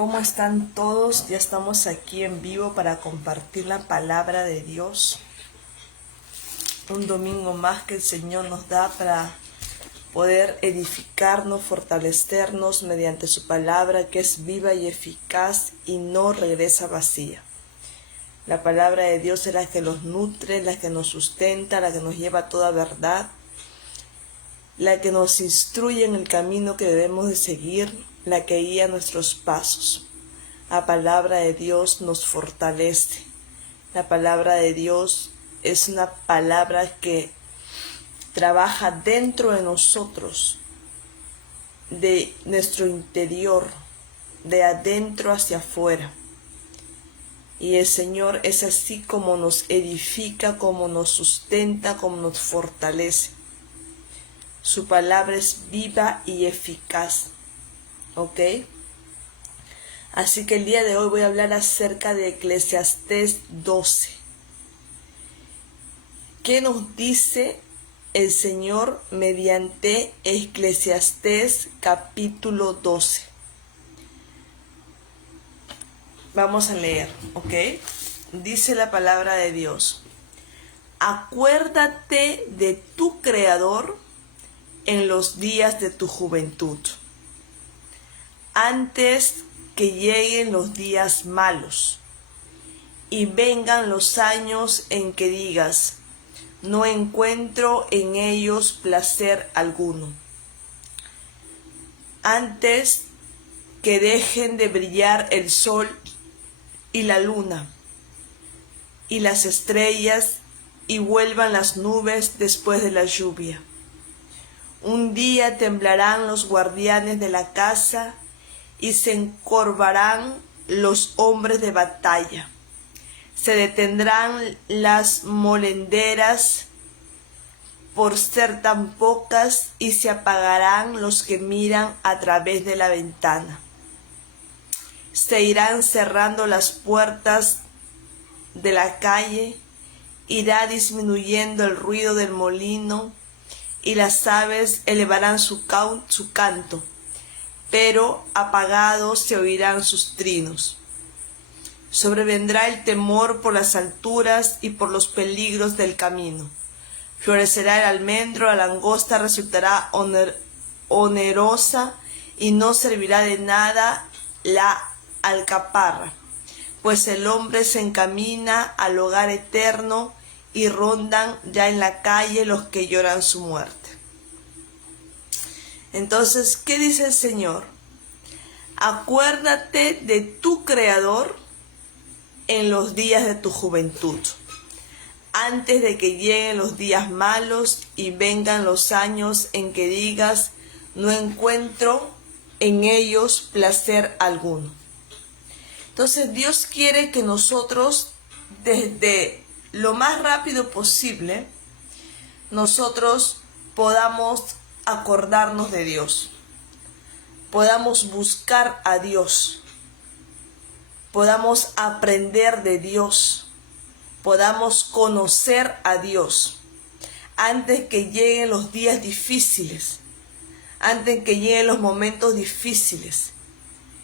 ¿Cómo están todos? Ya estamos aquí en vivo para compartir la palabra de Dios. Un domingo más que el Señor nos da para poder edificarnos, fortalecernos mediante su palabra, que es viva y eficaz y no regresa vacía. La palabra de Dios es la que nos nutre, la que nos sustenta, la que nos lleva a toda verdad, la que nos instruye en el camino que debemos de seguir, la que guía nuestros pasos. La palabra de Dios nos fortalece. La palabra de Dios es una palabra que trabaja dentro de nosotros, de nuestro interior, de adentro hacia afuera. Y el Señor es así como nos edifica, como nos sustenta, como nos fortalece. Su palabra es viva y eficaz. ¿Ok? Así que el día de hoy voy a hablar acerca de Eclesiastés 12. ¿Qué nos dice el Señor mediante Eclesiastés capítulo 12? Vamos a leer, ¿ok? Dice la palabra de Dios: acuérdate de tu Creador en los días de tu juventud, antes que lleguen los días malos y vengan los años en que digas: no encuentro en ellos placer alguno. Antes que dejen de brillar el sol y la luna y las estrellas y vuelvan las nubes después de la lluvia. Un día temblarán los guardianes de la casa y se encorvarán los hombres de batalla. Se detendrán las molenderas por ser tan pocas y se apagarán los que miran a través de la ventana. Se irán cerrando las puertas de la calle, irá disminuyendo el ruido del molino y las aves elevarán su canto, pero apagados se oirán sus trinos. Sobrevendrá el temor por las alturas y por los peligros del camino. Florecerá el almendro, la langosta resultará onerosa y no servirá de nada la alcaparra, pues el hombre se encamina al hogar eterno y rondan ya en la calle los que lloran su muerte. Entonces, ¿qué dice el Señor? Acuérdate de tu Creador en los días de tu juventud, antes de que lleguen los días malos y vengan los años en que digas: no encuentro en ellos placer alguno. Entonces Dios quiere que nosotros, desde lo más rápido posible, nosotros podamos acordarnos de Dios, podamos buscar a Dios, podamos aprender de Dios, podamos conocer a Dios antes que lleguen los días difíciles, antes que lleguen los momentos difíciles.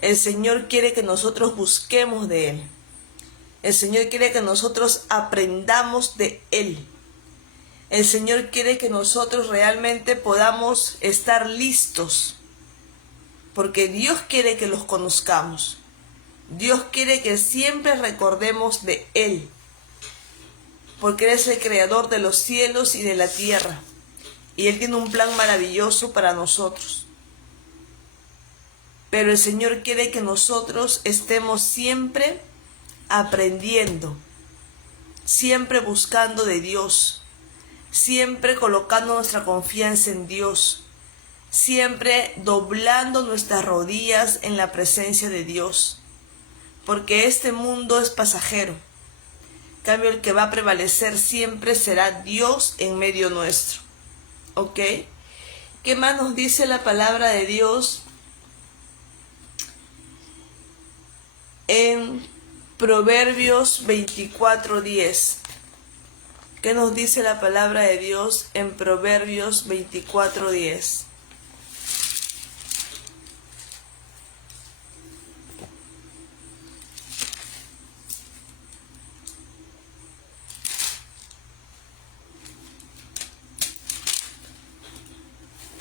El Señor quiere que nosotros busquemos de Él. El Señor quiere que nosotros aprendamos de Él. El Señor quiere que nosotros realmente podamos estar listos, porque Dios quiere que los conozcamos. Dios quiere que siempre recordemos de Él, porque Él es el creador de los cielos y de la tierra, y Él tiene un plan maravilloso para nosotros. Pero el Señor quiere que nosotros estemos siempre aprendiendo, siempre buscando de Dios, siempre colocando nuestra confianza en Dios, siempre doblando nuestras rodillas en la presencia de Dios, porque este mundo es pasajero. En cambio, el que va a prevalecer siempre será Dios en medio nuestro. ¿Ok? ¿Qué más nos dice la palabra de Dios en Proverbios 24:10? ¿Qué nos dice la palabra de Dios en Proverbios 24:10?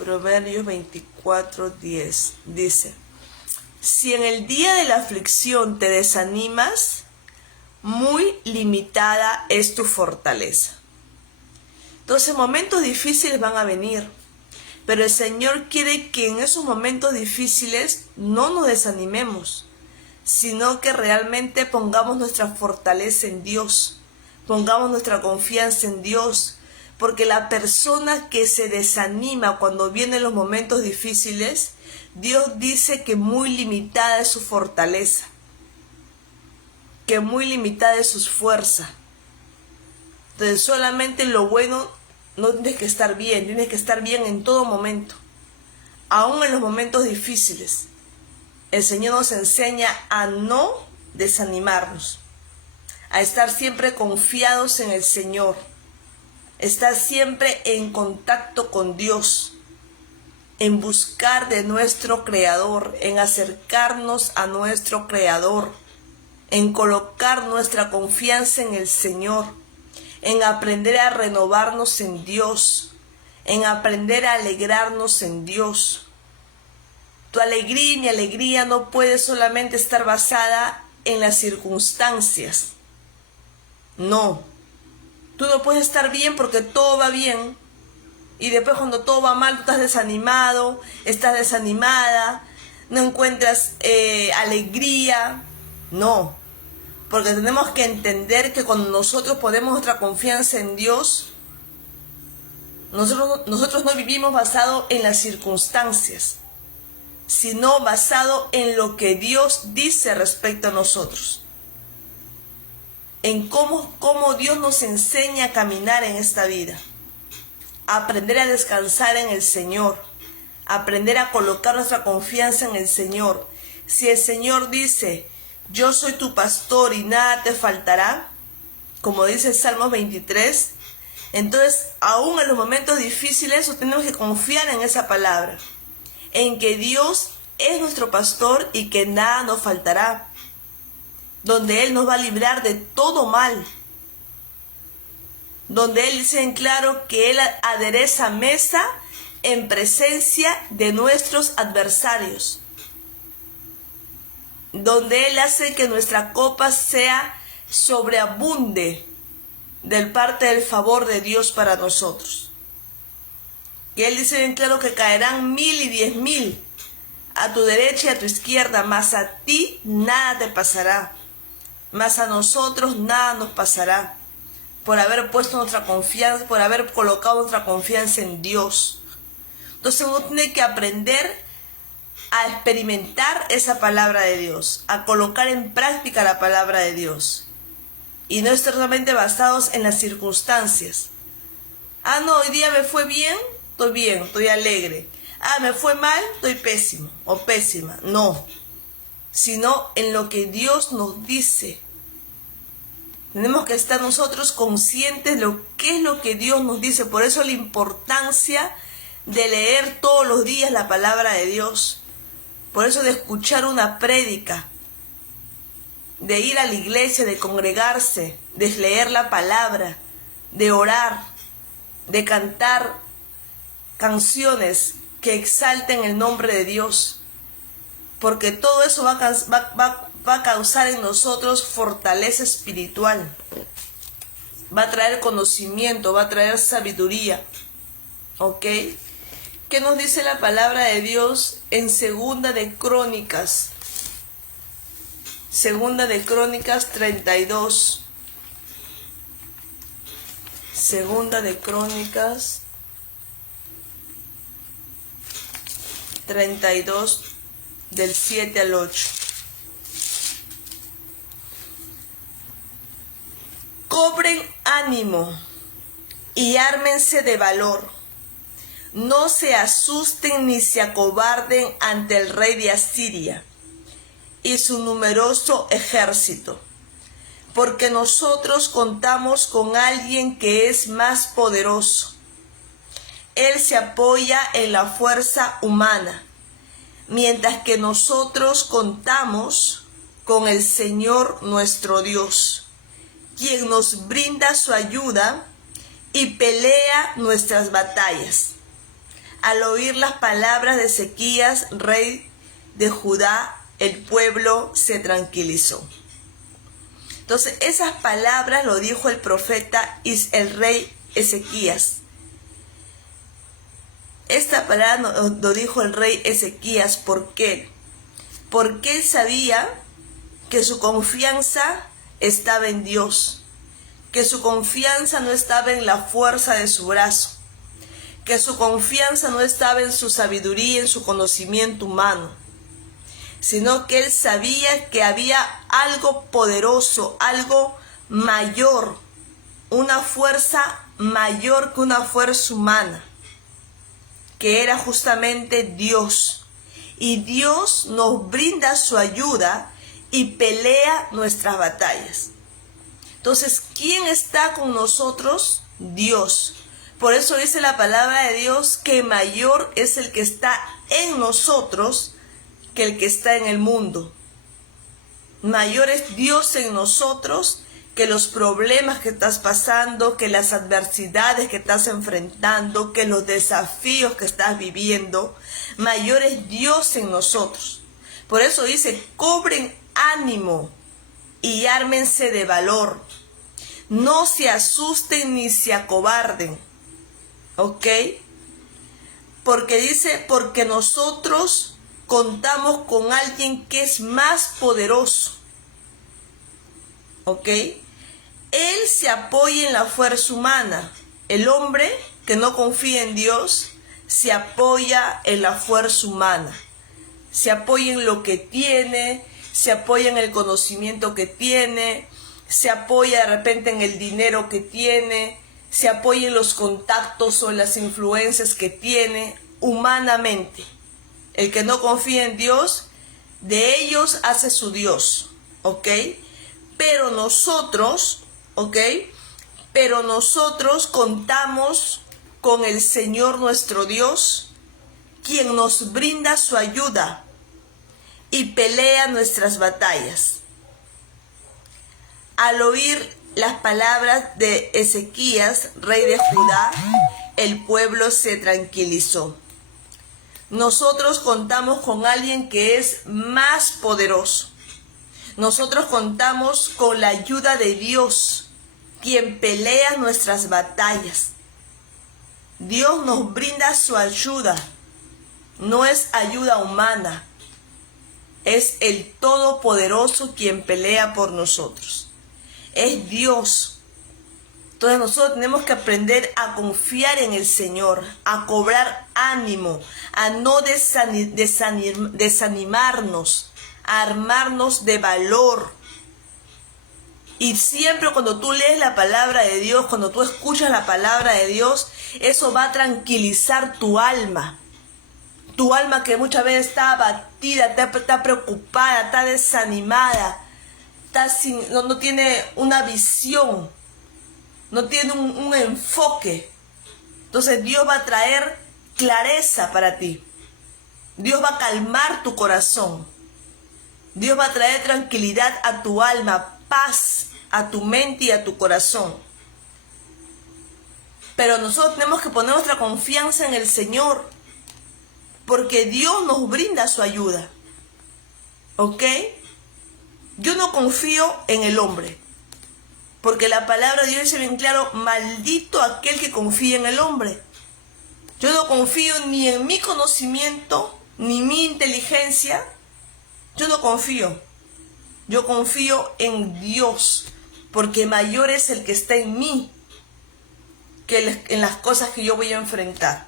Proverbios 24:10 dice: si en el día de la aflicción te desanimas, muy limitada es tu fortaleza. Entonces, momentos difíciles van a venir, pero el Señor quiere que en esos momentos difíciles no nos desanimemos, sino que realmente pongamos nuestra fortaleza en Dios, pongamos nuestra confianza en Dios, porque la persona que se desanima cuando vienen los momentos difíciles, Dios dice que muy limitada es su fortaleza, que muy limitada es su fuerza. Entonces solamente lo bueno, no tienes que estar bien en todo momento, aún en los momentos difíciles. El Señor nos enseña a no desanimarnos, a estar siempre confiados en el Señor, estar siempre en contacto con Dios, en buscar de nuestro Creador, en acercarnos a nuestro Creador, en colocar nuestra confianza en el Señor, en aprender a renovarnos en Dios, en aprender a alegrarnos en Dios. Tu alegría y mi alegría no puede solamente estar basada en las circunstancias. No, tú no puedes estar bien porque todo va bien, y después cuando todo va mal tú estás desanimado, estás desanimada, no encuentras alegría. No, porque tenemos que entender que cuando nosotros ponemos nuestra confianza en Dios, nosotros no vivimos basado en las circunstancias, sino basado en lo que Dios dice respecto a nosotros, en cómo Dios nos enseña a caminar en esta vida, aprender a descansar en el Señor, aprender a colocar nuestra confianza en el Señor. Si el Señor dice: yo soy tu pastor y nada te faltará, como dice el Salmo 23, entonces aún en los momentos difíciles tenemos que confiar en esa palabra, en que Dios es nuestro pastor y que nada nos faltará, donde Él nos va a librar de todo mal, donde Él dice en claro que Él adereza mesa en presencia de nuestros adversarios, donde Él hace que nuestra copa sea sobreabunde del parte del favor de Dios para nosotros. Que Él dice bien claro que caerán 1000 y 10,000 a tu derecha y a tu izquierda, mas a ti nada te pasará, mas a nosotros nada nos pasará, por haber puesto nuestra confianza, por haber colocado nuestra confianza en Dios. Entonces uno tiene que aprender a experimentar esa palabra de Dios, a colocar en práctica la palabra de Dios, y no estar solamente basados en las circunstancias. Ah, no, hoy día me fue bien, estoy alegre. Ah, me fue mal, estoy pésimo o pésima. No, sino en lo que Dios nos dice. Tenemos que estar nosotros conscientes de lo que es lo que Dios nos dice. Por eso la importancia de leer todos los días la palabra de Dios. Por eso de escuchar una prédica, de ir a la iglesia, de congregarse, de leer la palabra, de orar, de cantar canciones que exalten el nombre de Dios. Porque todo eso va a causar en nosotros fortaleza espiritual. Va a traer conocimiento, va a traer sabiduría. ¿Ok? ¿Qué nos dice la palabra de Dios en Segunda de Crónicas? Segunda de Crónicas 32. Segunda de Crónicas 32, del 7 al 8. Cobren ánimo y ármense de valor. No se asusten ni se acobarden ante el rey de Asiria y su numeroso ejército, porque nosotros contamos con alguien que es más poderoso. Él se apoya en la fuerza humana, mientras que nosotros contamos con el Señor nuestro Dios, quien nos brinda su ayuda y pelea nuestras batallas. Al oír las palabras de Ezequías, rey de Judá, el pueblo se tranquilizó. Entonces, esas palabras lo dijo el profeta y el rey Ezequías. Esta palabra lo dijo el rey Ezequías. ¿Por qué? Porque él sabía que su confianza estaba en Dios, que su confianza no estaba en la fuerza de su brazo, que su confianza no estaba en su sabiduría, en su conocimiento humano, sino que él sabía que había algo poderoso, algo mayor, una fuerza mayor que una fuerza humana, que era justamente Dios. Y Dios nos brinda su ayuda y pelea nuestras batallas. Entonces, ¿quién está con nosotros? Dios. Por eso dice la palabra de Dios que mayor es el que está en nosotros que el que está en el mundo. Mayor es Dios en nosotros que los problemas que estás pasando, que las adversidades que estás enfrentando, que los desafíos que estás viviendo. Mayor es Dios en nosotros. Por eso dice, cobren ánimo y ármense de valor. No se asusten ni se acobarden. ¿Ok? Porque dice, porque nosotros contamos con alguien que es más poderoso. ¿Ok? Él se apoya en la fuerza humana. El hombre que no confía en Dios se apoya en la fuerza humana. Se apoya en lo que tiene, se apoya en el conocimiento que tiene, se apoya de repente en el dinero que tiene, se apoya en los contactos o en las influencias que tiene humanamente. El que no confía en Dios, de ellos hace su Dios, ¿ok? Pero nosotros, ¿ok? Pero nosotros contamos con el Señor nuestro Dios, quien nos brinda su ayuda y pelea nuestras batallas. Al oír las palabras de Ezequías, rey de Judá, el pueblo se tranquilizó. Nosotros contamos con alguien que es más poderoso. Nosotros contamos con la ayuda de Dios, quien pelea nuestras batallas. Dios nos brinda su ayuda. No es ayuda humana. Es el Todopoderoso quien pelea por nosotros. Es Dios. Entonces nosotros tenemos que aprender a confiar en el Señor, a cobrar ánimo, a no desanimarnos, a armarnos de valor. Y siempre cuando tú lees la palabra de Dios, cuando tú escuchas la palabra de Dios, eso va a tranquilizar tu alma. Tu alma que muchas veces está abatida, está preocupada, está desanimada, no tiene una visión, no tiene un enfoque. Entonces Dios va a traer clareza para ti. Dios va a calmar tu corazón. Dios va a traer tranquilidad a tu alma, paz a tu mente y a tu corazón. Pero nosotros tenemos que poner nuestra confianza en el Señor, porque Dios nos brinda su ayuda. ¿Ok? Yo no confío en el hombre, porque la palabra de Dios dice bien claro, maldito aquel que confía en el hombre. Yo no confío ni en mi conocimiento, ni mi inteligencia. Yo no confío. Yo confío en Dios, porque mayor es el que está en mí que en las cosas que yo voy a enfrentar.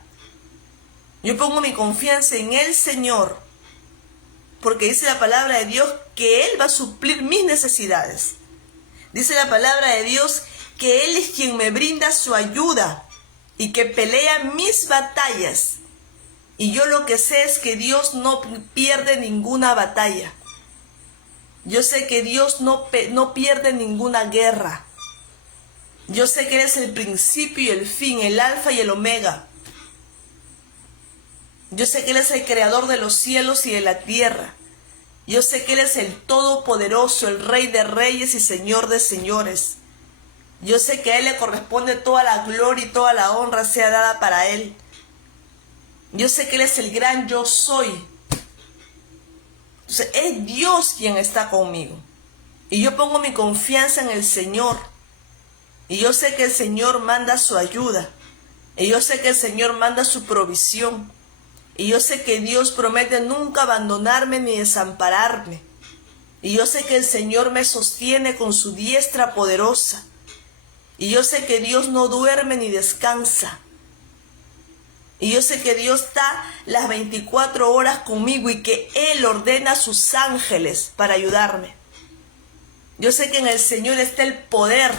Yo pongo mi confianza en el Señor, porque dice la palabra de Dios que Él va a suplir mis necesidades. Dice la palabra de Dios que Él es quien me brinda su ayuda y que pelea mis batallas. Y yo lo que sé es que Dios no pierde ninguna batalla. Yo sé que Dios no pierde ninguna guerra. Yo sé que Él es el principio y el fin, el alfa y el omega. Yo sé que Él es el creador de los cielos y de la tierra. Yo sé que Él es el todopoderoso, el rey de reyes y señor de señores. Yo sé que a Él le corresponde toda la gloria y toda la honra sea dada para Él. Yo sé que Él es el gran yo soy. Entonces, es Dios quien está conmigo. Y yo pongo mi confianza en el Señor. Y yo sé que el Señor manda su ayuda. Y yo sé que el Señor manda su provisión. Y yo sé que Dios promete nunca abandonarme ni desampararme. Y yo sé que el Señor me sostiene con su diestra poderosa. Y yo sé que Dios no duerme ni descansa. Y yo sé que Dios está las 24 horas conmigo y que Él ordena a sus ángeles para ayudarme. Yo sé que en el Señor está el poder,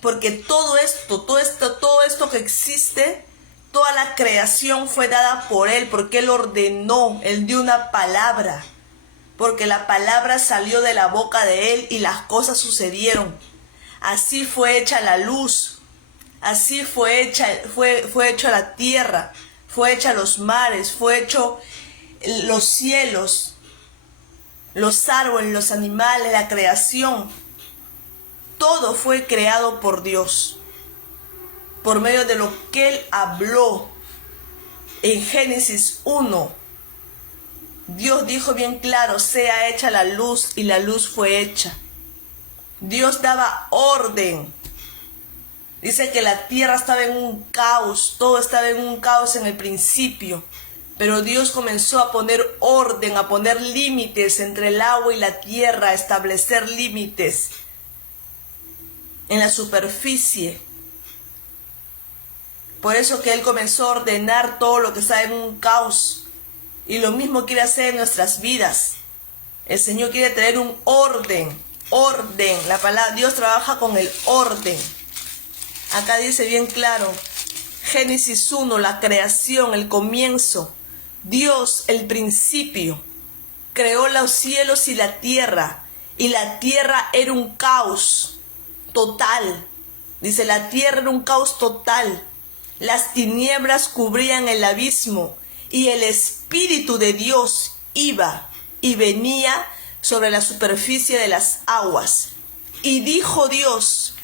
porque todo esto que existe, toda la creación fue dada por Él, porque Él ordenó, Él dio una palabra, porque la palabra salió de la boca de Él y las cosas sucedieron. Así fue hecha la luz. Así fue hecha la tierra, fue hecha los mares, fue hecho los cielos, los árboles, los animales, la creación. Todo fue creado por Dios, por medio de lo que Él habló. En Génesis 1, Dios dijo bien claro, sea hecha la luz, y la luz fue hecha. Dios daba orden. Dice que la tierra estaba en un caos, todo estaba en un caos en el principio, pero Dios comenzó a poner orden, a poner límites entre el agua y la tierra, a establecer límites en la superficie. Por eso que Él comenzó a ordenar todo lo que está en un caos, y lo mismo quiere hacer en nuestras vidas. El Señor quiere traer un orden, la palabra, Dios trabaja con el orden. Acá dice bien claro, Génesis 1, la creación, el comienzo. Dios, el principio, creó los cielos y la tierra era un caos total. Dice, la tierra era un caos total. Las tinieblas cubrían el abismo y el Espíritu de Dios iba y venía sobre la superficie de las aguas. Y dijo Dios,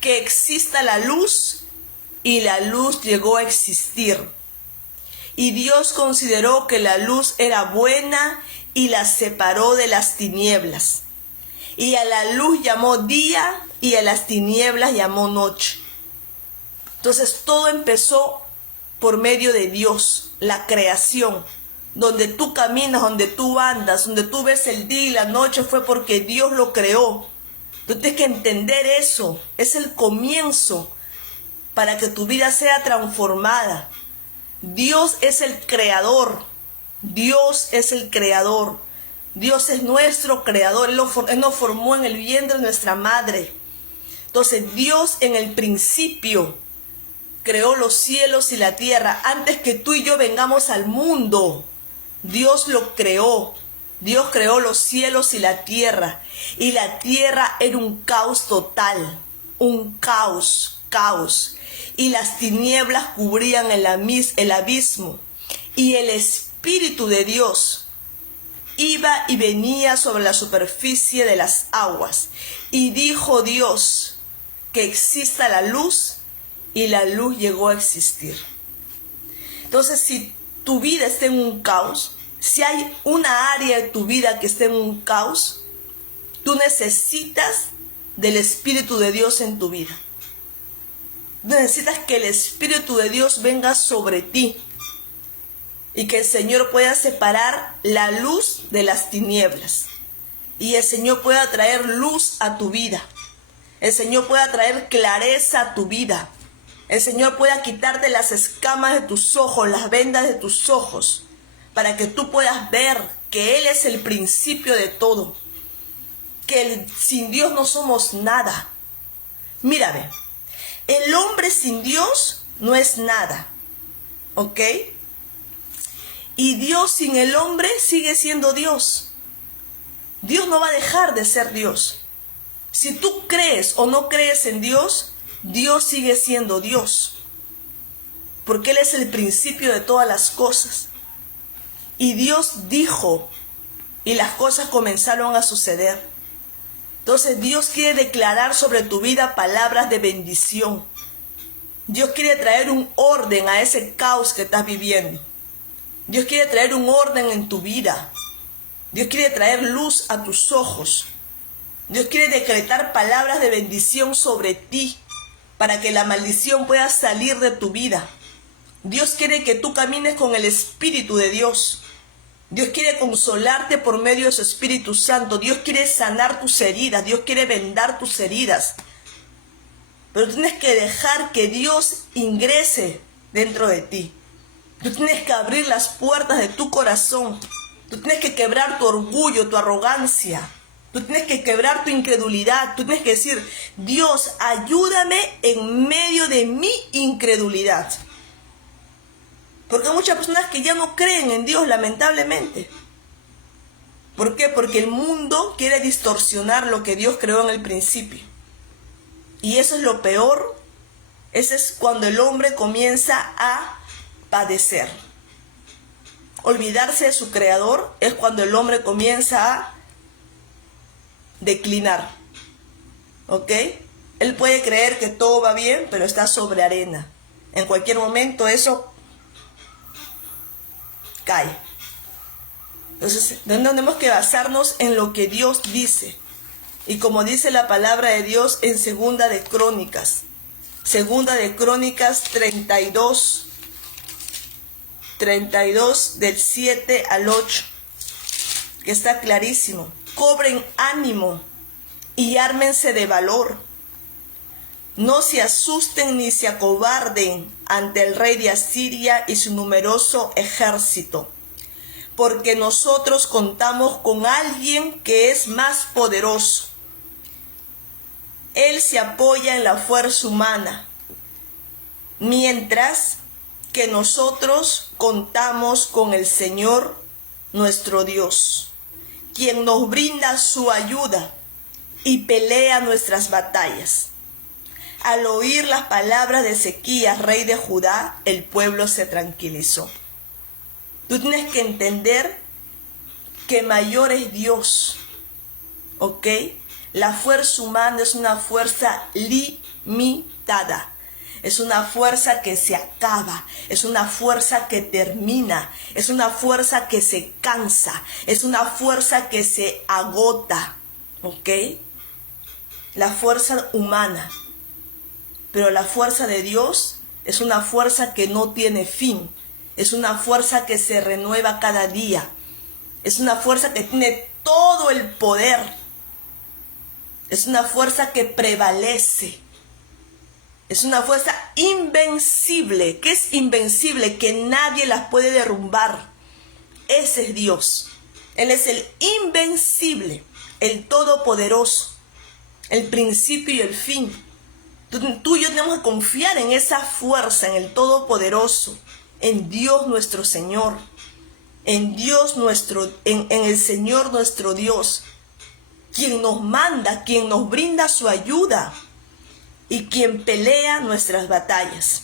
que exista la luz, y la luz llegó a existir. Y Dios consideró que la luz era buena y la separó de las tinieblas. Y a la luz llamó día y a las tinieblas llamó noche. Entonces todo empezó por medio de Dios, la creación. Donde tú caminas, donde tú andas, donde tú ves el día y la noche fue porque Dios lo creó. Tú tienes que entender eso, es el comienzo para que tu vida sea transformada. Dios es el creador, Dios es el creador, Dios es nuestro creador, Él nos formó en el vientre de nuestra madre. Entonces Dios en el principio creó los cielos y la tierra. Antes que tú y yo vengamos al mundo, Dios lo creó. Dios creó los cielos y la tierra era un caos total, un caos. Y las tinieblas cubrían el abismo, y el Espíritu de Dios iba y venía sobre la superficie de las aguas. Y dijo Dios, que exista la luz, y la luz llegó a existir. Entonces, si tu vida está en un caos, si hay una área de tu vida que esté en un caos, tú necesitas del Espíritu de Dios en tu vida. Necesitas que el Espíritu de Dios venga sobre ti y que el Señor pueda separar la luz de las tinieblas. Y el Señor pueda traer luz a tu vida. El Señor pueda traer clareza a tu vida. El Señor pueda quitarte las escamas de tus ojos, las vendas de tus ojos, para que tú puedas ver que Él es el principio de todo, que sin Dios no somos nada. Mírame, el hombre sin Dios no es nada, ¿ok? Y Dios sin el hombre sigue siendo Dios. Dios no va a dejar de ser Dios. Si tú crees o no crees en Dios, Dios sigue siendo Dios, porque Él es el principio de todas las cosas. Y Dios dijo, y las cosas comenzaron a suceder. Entonces Dios quiere declarar sobre tu vida palabras de bendición. Dios quiere traer un orden a ese caos que estás viviendo. Dios quiere traer un orden en tu vida. Dios quiere traer luz a tus ojos. Dios quiere decretar palabras de bendición sobre ti para que la maldición pueda salir de tu vida. Dios quiere que tú camines con el Espíritu de Dios. Dios quiere consolarte por medio de su Espíritu Santo. Dios quiere sanar tus heridas. Dios quiere vendar tus heridas. Pero tienes que dejar que Dios ingrese dentro de ti. Tú tienes que abrir las puertas de tu corazón. Tú tienes que quebrar tu orgullo, tu arrogancia. Tú tienes que quebrar tu incredulidad. Tú tienes que decir, Dios, ayúdame en medio de mi incredulidad. Porque hay muchas personas que ya no creen en Dios, lamentablemente. ¿Por qué? Porque el mundo quiere distorsionar lo que Dios creó en el principio. Y eso es lo peor. Ese es cuando el hombre comienza a padecer. Olvidarse de su creador es cuando el hombre comienza a declinar. ¿Ok? Él puede creer que todo va bien, pero está sobre arena. En cualquier momento eso cae. Entonces, tenemos que basarnos en lo que Dios dice. Y como dice la palabra de Dios en Segunda de Crónicas 32 del 7 al 8, que está clarísimo. Cobren ánimo y ármense de valor. No se asusten ni se acobarden ante el rey de Asiria y su numeroso ejército, porque nosotros contamos con alguien que es más poderoso. Él se apoya en la fuerza humana, mientras que nosotros contamos con el Señor nuestro Dios, quien nos brinda su ayuda y pelea nuestras batallas. Al oír las palabras de Ezequías, rey de Judá, el pueblo se tranquilizó. Tú tienes que entender que mayor es Dios, ¿ok? La fuerza humana es una fuerza limitada. Es una fuerza que se acaba, es una fuerza que termina, es una fuerza que se cansa, es una fuerza que se agota, ¿ok? La fuerza humana. Pero la fuerza de Dios es una fuerza que no tiene fin, es una fuerza que se renueva cada día, es una fuerza que tiene todo el poder. Es una fuerza que prevalece. Es una fuerza invencible. ¿Qué es invencible? Que nadie las puede derrumbar. Ese es Dios. Él es el invencible, el todopoderoso, el principio y el fin. Tú y yo tenemos que confiar en esa fuerza, en el todopoderoso, en Dios nuestro Señor, en el Señor nuestro Dios, quien nos manda, quien nos brinda su ayuda y quien pelea nuestras batallas.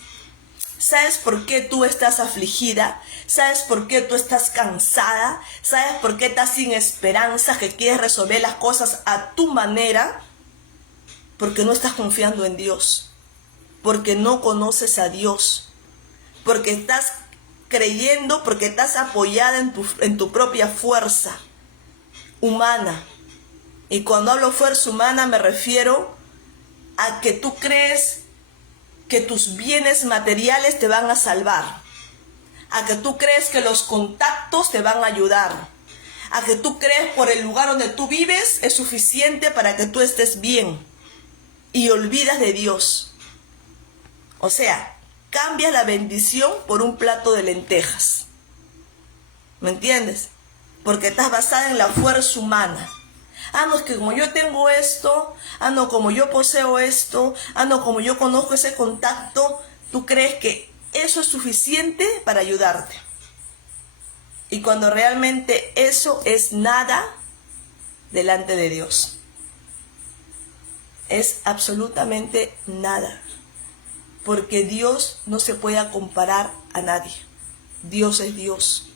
¿Sabes por qué tú estás afligida? ¿Sabes por qué tú estás cansada? ¿Sabes por qué estás sin esperanza, que quieres resolver las cosas a tu manera? Porque no estás confiando en Dios, porque no conoces a Dios, porque estás creyendo, porque estás apoyada en tu propia fuerza humana. Y cuando hablo fuerza humana me refiero a que tú crees que tus bienes materiales te van a salvar, a que tú crees que los contactos te van a ayudar, a que tú crees por el lugar donde tú vives es suficiente para que tú estés bien y olvidas de Dios. O sea, cambias la bendición por un plato de lentejas. ¿Me entiendes? Porque estás basada en la fuerza humana. Ah, no, es que como yo tengo esto, ah, no, como yo poseo esto, ah, no, como yo conozco ese contacto, tú crees que eso es suficiente para ayudarte. Y cuando realmente eso es nada delante de Dios. Es absolutamente nada. Porque Dios no se puede comparar a nadie. Dios es Dios.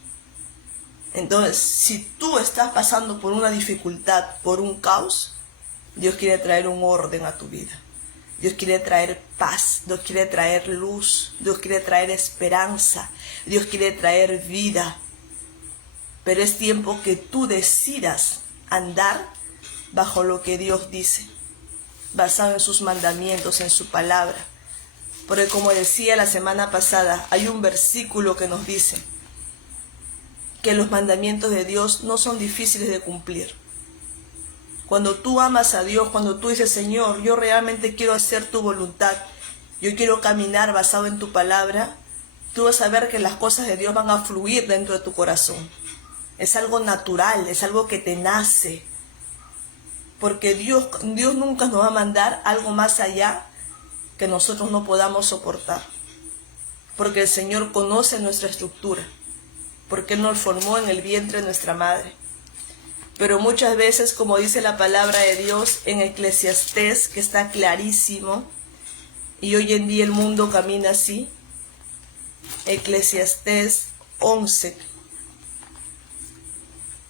Entonces, si tú estás pasando por una dificultad, por un caos, Dios quiere traer un orden a tu vida. Dios quiere traer paz, Dios quiere traer luz, Dios quiere traer esperanza, Dios quiere traer vida. Pero es tiempo que tú decidas andar bajo lo que Dios dice, basado en sus mandamientos, en su palabra. Porque como decía la semana pasada, hay un versículo que nos dice que los mandamientos de Dios no son difíciles de cumplir. Cuando tú amas a Dios, cuando tú dices, Señor, yo realmente quiero hacer tu voluntad, yo quiero caminar basado en tu palabra, tú vas a ver que las cosas de Dios van a fluir dentro de tu corazón. Es algo natural, es algo que te nace. Porque Dios nunca nos va a mandar algo más allá que nosotros no podamos soportar. Porque el Señor conoce nuestra estructura. Porque Él nos formó en el vientre de nuestra madre. Pero muchas veces, como dice la palabra de Dios en Eclesiastés, que está clarísimo, y hoy en día el mundo camina así, Eclesiastés 11,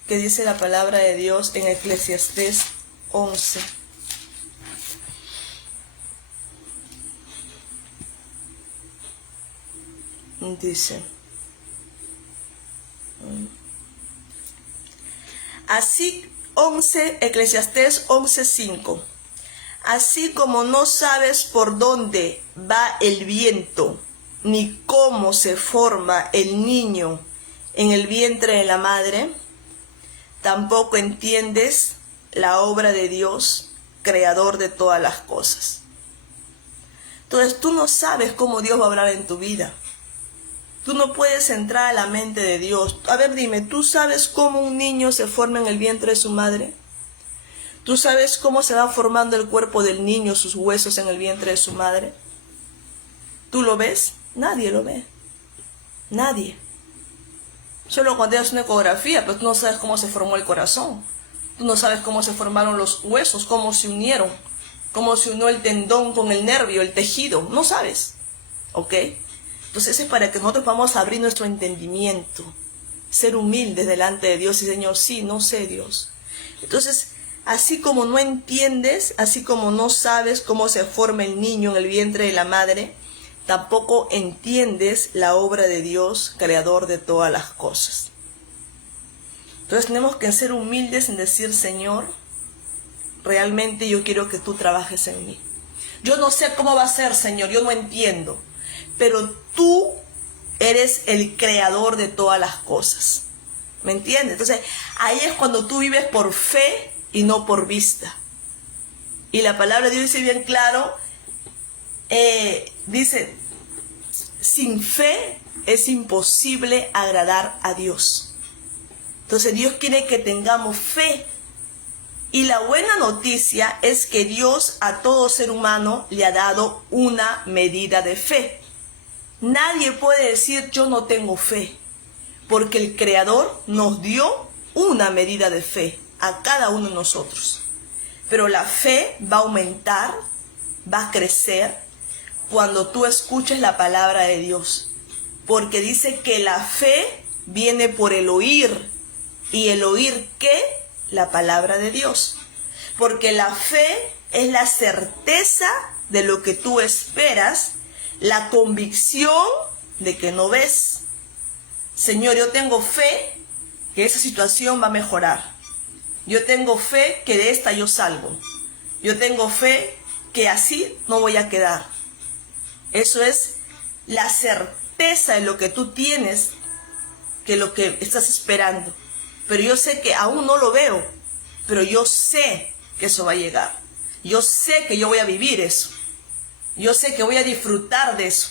que dice la palabra de Dios en Eclesiastés 11. Dice, así, Eclesiastés 11:5. Así como no sabes por dónde va el viento, ni cómo se forma el niño en el vientre de la madre, tampoco entiendes la obra de Dios, creador de todas las cosas. Entonces tú no sabes cómo Dios va a obrar en tu vida. Tú no puedes entrar a la mente de Dios. A ver, dime, ¿tú sabes cómo un niño se forma en el vientre de su madre? ¿Tú sabes cómo se va formando el cuerpo del niño, sus huesos en el vientre de su madre? ¿Tú lo ves? Nadie lo ve. Nadie. Solo cuando haces una ecografía, pero tú no sabes cómo se formó el corazón. Tú no sabes cómo se formaron los huesos, cómo se unieron, cómo se unió el tendón con el nervio, el tejido. No sabes. ¿Ok? Entonces es para que nosotros vamos a abrir nuestro entendimiento, ser humildes delante de Dios y Señor, sí, no sé, Dios. Entonces, así como no entiendes, así como no sabes cómo se forma el niño en el vientre de la madre, tampoco entiendes la obra de Dios, creador de todas las cosas. Entonces tenemos que ser humildes en decir, Señor, realmente yo quiero que tú trabajes en mí. Yo no sé cómo va a ser, Señor, yo no entiendo. Pero tú eres el creador de todas las cosas. ¿Me entiendes? Entonces, ahí es cuando tú vives por fe y no por vista. Y la palabra de Dios dice bien claro, dice, sin fe es imposible agradar a Dios. Entonces, Dios quiere que tengamos fe. Y la buena noticia es que Dios a todo ser humano le ha dado una medida de fe. Nadie puede decir yo no tengo fe, porque el Creador nos dio una medida de fe a cada uno de nosotros. Pero la fe va a aumentar, va a crecer cuando tú escuches la palabra de Dios. Porque dice que la fe viene por el oír. ¿Y el oír qué? La palabra de Dios. Porque la fe es la certeza de lo que tú esperas, la convicción de que no ves. Señor, yo tengo fe que esa situación va a mejorar. Yo tengo fe que de esta yo salgo. Yo tengo fe que así no voy a quedar. Eso es la certeza de lo que tú tienes, que lo que estás esperando. Pero yo sé que aún no lo veo, pero yo sé que eso va a llegar. Yo sé que yo voy a vivir eso. Yo sé que voy a disfrutar de eso.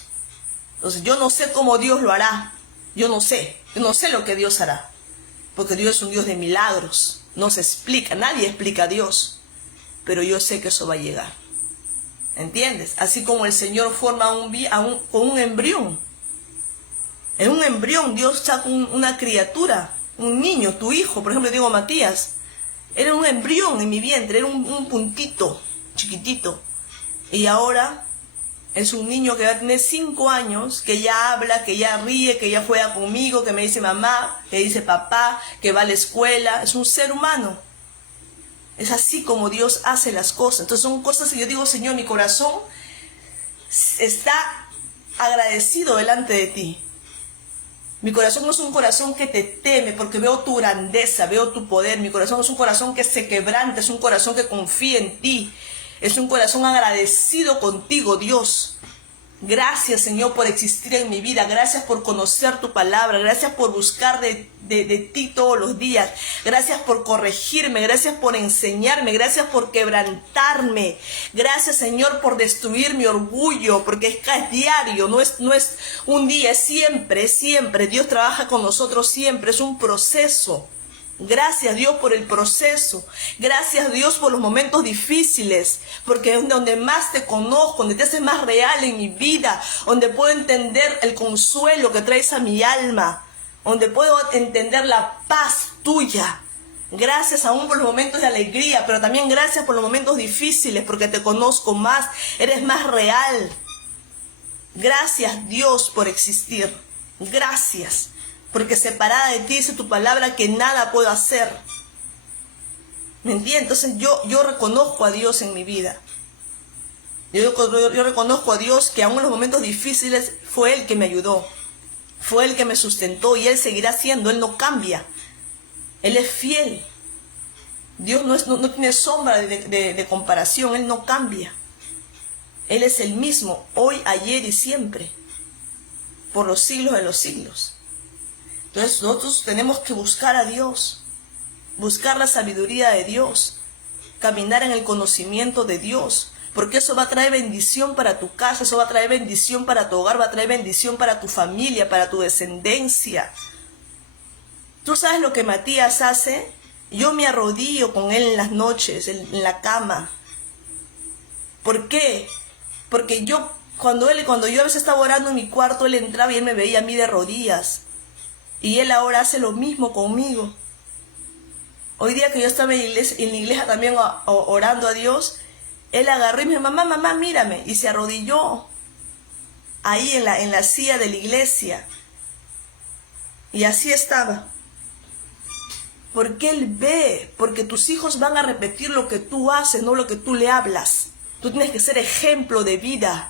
Entonces yo no sé cómo Dios lo hará. Yo no sé lo que Dios hará. Porque Dios es un Dios de milagros. No se explica, nadie explica a Dios. Pero yo sé que eso va a llegar. ¿Entiendes? Así como el Señor forma con un embrión. En un embrión Dios saca una criatura, un niño, tu hijo. Por ejemplo, digo Matías. Era un embrión en mi vientre, era un puntito chiquitito. Y ahora es un niño que va a tener 5 años, que ya habla, que ya ríe, que ya juega conmigo, que me dice mamá, que dice papá, que va a la escuela. Es un ser humano. Es así como Dios hace las cosas. Entonces son cosas que yo digo, Señor, mi corazón está agradecido delante de ti. Mi corazón no es un corazón que te teme porque veo tu grandeza, veo tu poder. Mi corazón es un corazón que se quebranta, es un corazón que confía en ti. Es un corazón agradecido contigo, Dios. Gracias, Señor, por existir en mi vida. Gracias por conocer tu palabra. Gracias por buscar de ti todos los días. Gracias por corregirme. Gracias por enseñarme. Gracias por quebrantarme. Gracias, Señor, por destruir mi orgullo, porque es diario, no es un día, es siempre. Dios trabaja con nosotros siempre. Es un proceso. Gracias, Dios, por el proceso. Gracias, Dios, por los momentos difíciles, porque es donde más te conozco, donde te haces más real en mi vida, donde puedo entender el consuelo que traes a mi alma, donde puedo entender la paz tuya. Gracias aún por los momentos de alegría, pero también gracias por los momentos difíciles, porque te conozco más, eres más real. Gracias, Dios, por existir. Gracias. Porque separada de ti dice tu palabra que nada puedo hacer. ¿Me entiendes? Entonces yo reconozco a Dios en mi vida. Yo reconozco a Dios que aún en los momentos difíciles fue Él que me ayudó. Fue Él que me sustentó y Él seguirá siendo. Él no cambia. Él es fiel. Dios no tiene sombra de comparación. Él no cambia. Él es el mismo, hoy, ayer y siempre. Por los siglos de los siglos. Entonces nosotros tenemos que buscar a Dios, buscar la sabiduría de Dios, caminar en el conocimiento de Dios, porque eso va a traer bendición para tu casa, eso va a traer bendición para tu hogar, va a traer bendición para tu familia, para tu descendencia. ¿Tú sabes lo que Matías hace? Yo me arrodillo con él en las noches, en la cama. ¿Por qué? Porque cuando yo a veces estaba orando en mi cuarto, él entraba y él me veía a mí de rodillas. Y Él ahora hace lo mismo conmigo. Hoy día que yo estaba en la iglesia también orando a Dios, Él agarró y me dijo, mamá, mírame. Y se arrodilló ahí en la silla de la iglesia. Y así estaba. Porque Él ve, porque tus hijos van a repetir lo que tú haces, no lo que tú le hablas. Tú tienes que ser ejemplo de vida.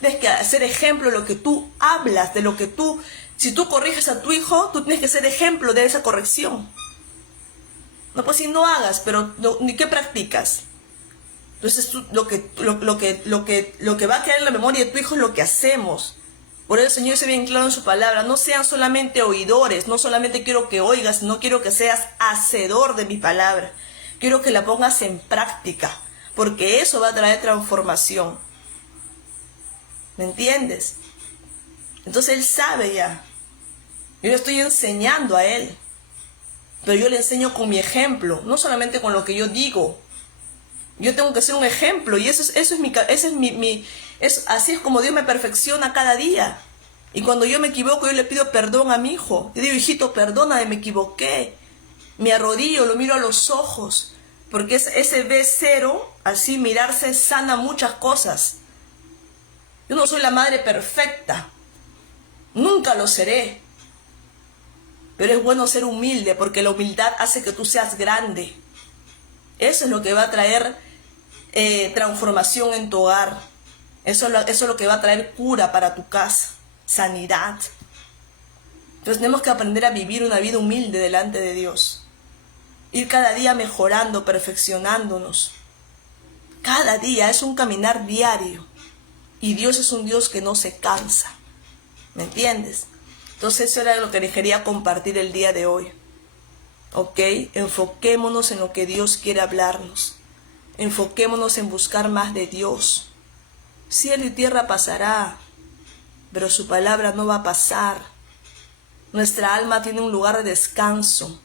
Tienes que ser ejemplo de lo que tú hablas, de lo que tú... Si tú corriges a tu hijo, tú tienes que ser ejemplo de esa corrección. No, pues si no hagas, pero ni qué practicas. Entonces lo que va a quedar en la memoria de tu hijo es lo que hacemos. Por eso el Señor dice bien claro en su palabra, no sean solamente oidores, no solamente quiero que oigas, no quiero que seas hacedor de mi palabra. Quiero que la pongas en práctica, porque eso va a traer transformación. ¿Me entiendes? Entonces Él sabe ya. Yo le estoy enseñando a Él. Pero yo le enseño con mi ejemplo, no solamente con lo que yo digo. Yo tengo que ser un ejemplo y así es como Dios me perfecciona cada día. Y cuando yo me equivoco, yo le pido perdón a mi hijo. Yo digo, hijito, perdóname, me equivoqué. Me arrodillo, lo miro a los ojos. Porque ese B0, así mirarse, sana muchas cosas. Yo no soy la madre perfecta. Nunca lo seré. Pero es bueno ser humilde porque la humildad hace que tú seas grande. Eso es lo que va a traer transformación en tu hogar. Eso es lo que va a traer cura para tu casa, sanidad. Entonces tenemos que aprender a vivir una vida humilde delante de Dios. Ir cada día mejorando, perfeccionándonos. Cada día es un caminar diario. Y Dios es un Dios que no se cansa. ¿Me entiendes? Entonces eso era lo que les quería compartir el día de hoy. ¿Ok? Enfoquémonos en lo que Dios quiere hablarnos. Enfoquémonos en buscar más de Dios. Cielo y tierra pasará, pero su palabra no va a pasar. Nuestra alma tiene un lugar de descanso.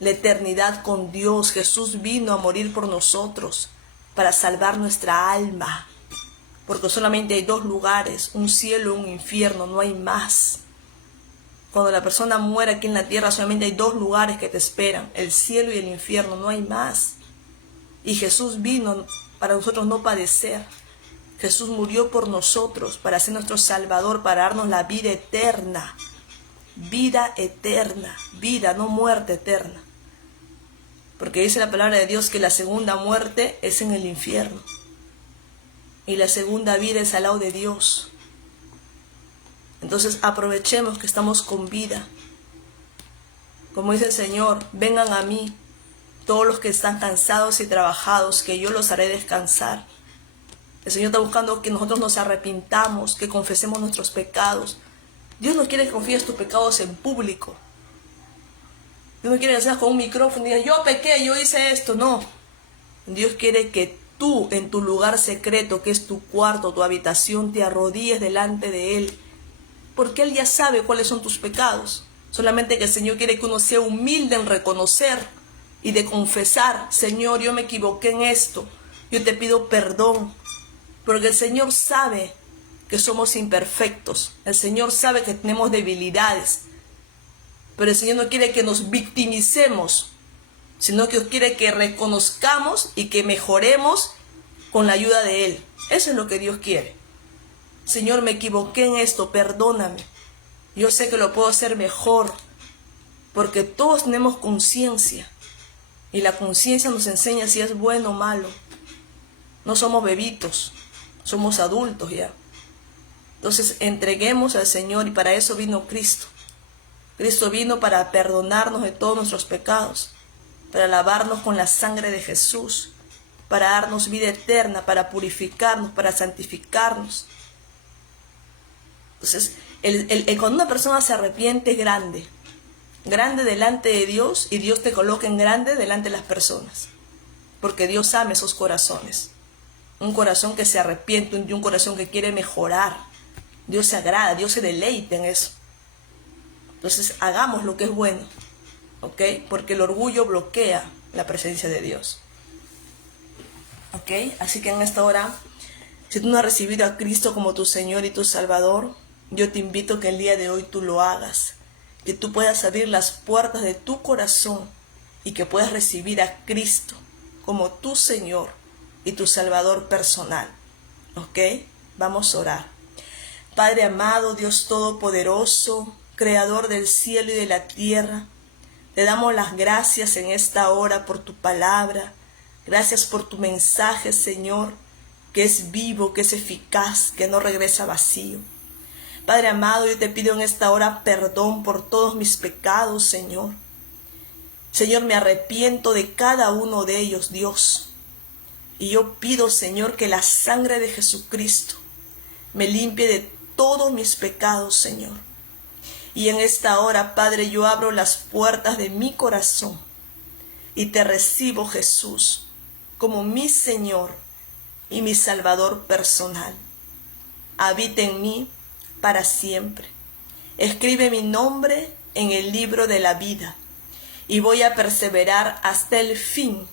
La eternidad con Dios. Jesús vino a morir por nosotros para salvar nuestra alma. Porque solamente hay dos lugares, un cielo y un infierno, no hay más. Cuando la persona muere aquí en la tierra solamente hay dos lugares que te esperan, el cielo y el infierno, no hay más. Y Jesús vino para nosotros no padecer. Jesús murió por nosotros para ser nuestro Salvador, para darnos la vida eterna. Vida eterna, vida, no muerte eterna. Porque dice la palabra de Dios que la segunda muerte es en el infierno. Y la segunda vida es al lado de Dios. Entonces aprovechemos que estamos con vida. Como dice el Señor, vengan a mí todos los que están cansados y trabajados, que yo los haré descansar. El Señor está buscando que nosotros nos arrepintamos, que confesemos nuestros pecados. Dios no quiere que confíes tus pecados en público. Dios no quiere que seas con un micrófono y digas, yo pequé, yo hice esto. No. Dios quiere que tú, en tu lugar secreto, que es tu cuarto, tu habitación, te arrodilles delante de Él. Porque Él ya sabe cuáles son tus pecados. Solamente que el Señor quiere que uno sea humilde en reconocer y de confesar, Señor, yo me equivoqué en esto. Yo te pido perdón. Porque el Señor sabe que somos imperfectos. El Señor sabe que tenemos debilidades. Pero el Señor no quiere que nos victimicemos, sino que quiere que reconozcamos y que mejoremos con la ayuda de Él. Eso es lo que Dios quiere. Señor, me equivoqué en esto, perdóname. Yo sé que lo puedo hacer mejor, porque todos tenemos conciencia. Y la conciencia nos enseña si es bueno o malo. No somos bebitos, somos adultos ya. Entonces entreguemos al Señor, y para eso vino Cristo. Cristo vino para perdonarnos de todos nuestros pecados, para lavarnos con la sangre de Jesús, para darnos vida eterna, para purificarnos, para santificarnos. Entonces, cuando una persona se arrepiente es grande. Grande delante de Dios, y Dios te coloca en grande delante de las personas. Porque Dios ama esos corazones. Un corazón que se arrepiente y un corazón que quiere mejorar. Dios se agrada, Dios se deleita en eso. Entonces hagamos lo que es bueno, ¿ok? Porque el orgullo bloquea la presencia de Dios, ¿ok? Así que en esta hora, si tú no has recibido a Cristo como tu Señor y tu Salvador, yo te invito que el día de hoy tú lo hagas, que tú puedas abrir las puertas de tu corazón y que puedas recibir a Cristo como tu Señor y tu Salvador personal, ¿ok? Vamos a orar. Padre amado, Dios todopoderoso, Creador del cielo y de la tierra, te damos las gracias en esta hora por tu palabra. Gracias por tu mensaje, Señor, que es vivo, que es eficaz, que no regresa vacío. Padre amado, yo te pido en esta hora perdón por todos mis pecados, Señor. Señor, me arrepiento de cada uno de ellos, Dios. Y yo pido, Señor, que la sangre de Jesucristo me limpie de todos mis pecados, Señor. Y en esta hora, Padre, yo abro las puertas de mi corazón y te recibo, Jesús, como mi Señor y mi Salvador personal. Habita en mí para siempre. Escribe mi nombre en el libro de la vida y voy a perseverar hasta el fin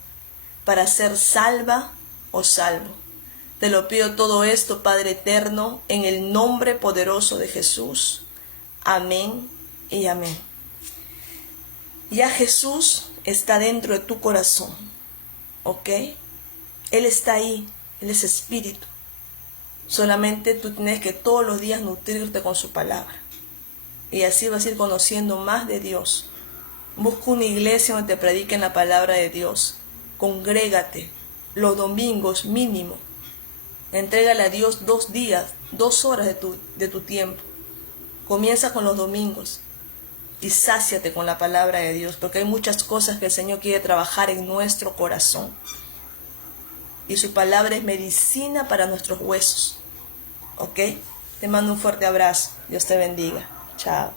para ser salva o salvo. Te lo pido todo esto, Padre eterno, en el nombre poderoso de Jesús. Amén y amén. Ya Jesús está dentro de tu corazón, ¿ok? Él está ahí, Él es espíritu. Solamente tú tienes que todos los días nutrirte con su palabra. Y así vas a ir conociendo más de Dios. Busca una iglesia donde te prediquen la palabra de Dios. Congrégate los domingos mínimo. Entrégale a Dios 2 días, 2 horas de tu tiempo. Comienza con los domingos y sáciate con la palabra de Dios, porque hay muchas cosas que el Señor quiere trabajar en nuestro corazón. Y su palabra es medicina para nuestros huesos. ¿Ok? Te mando un fuerte abrazo. Dios te bendiga. Chao.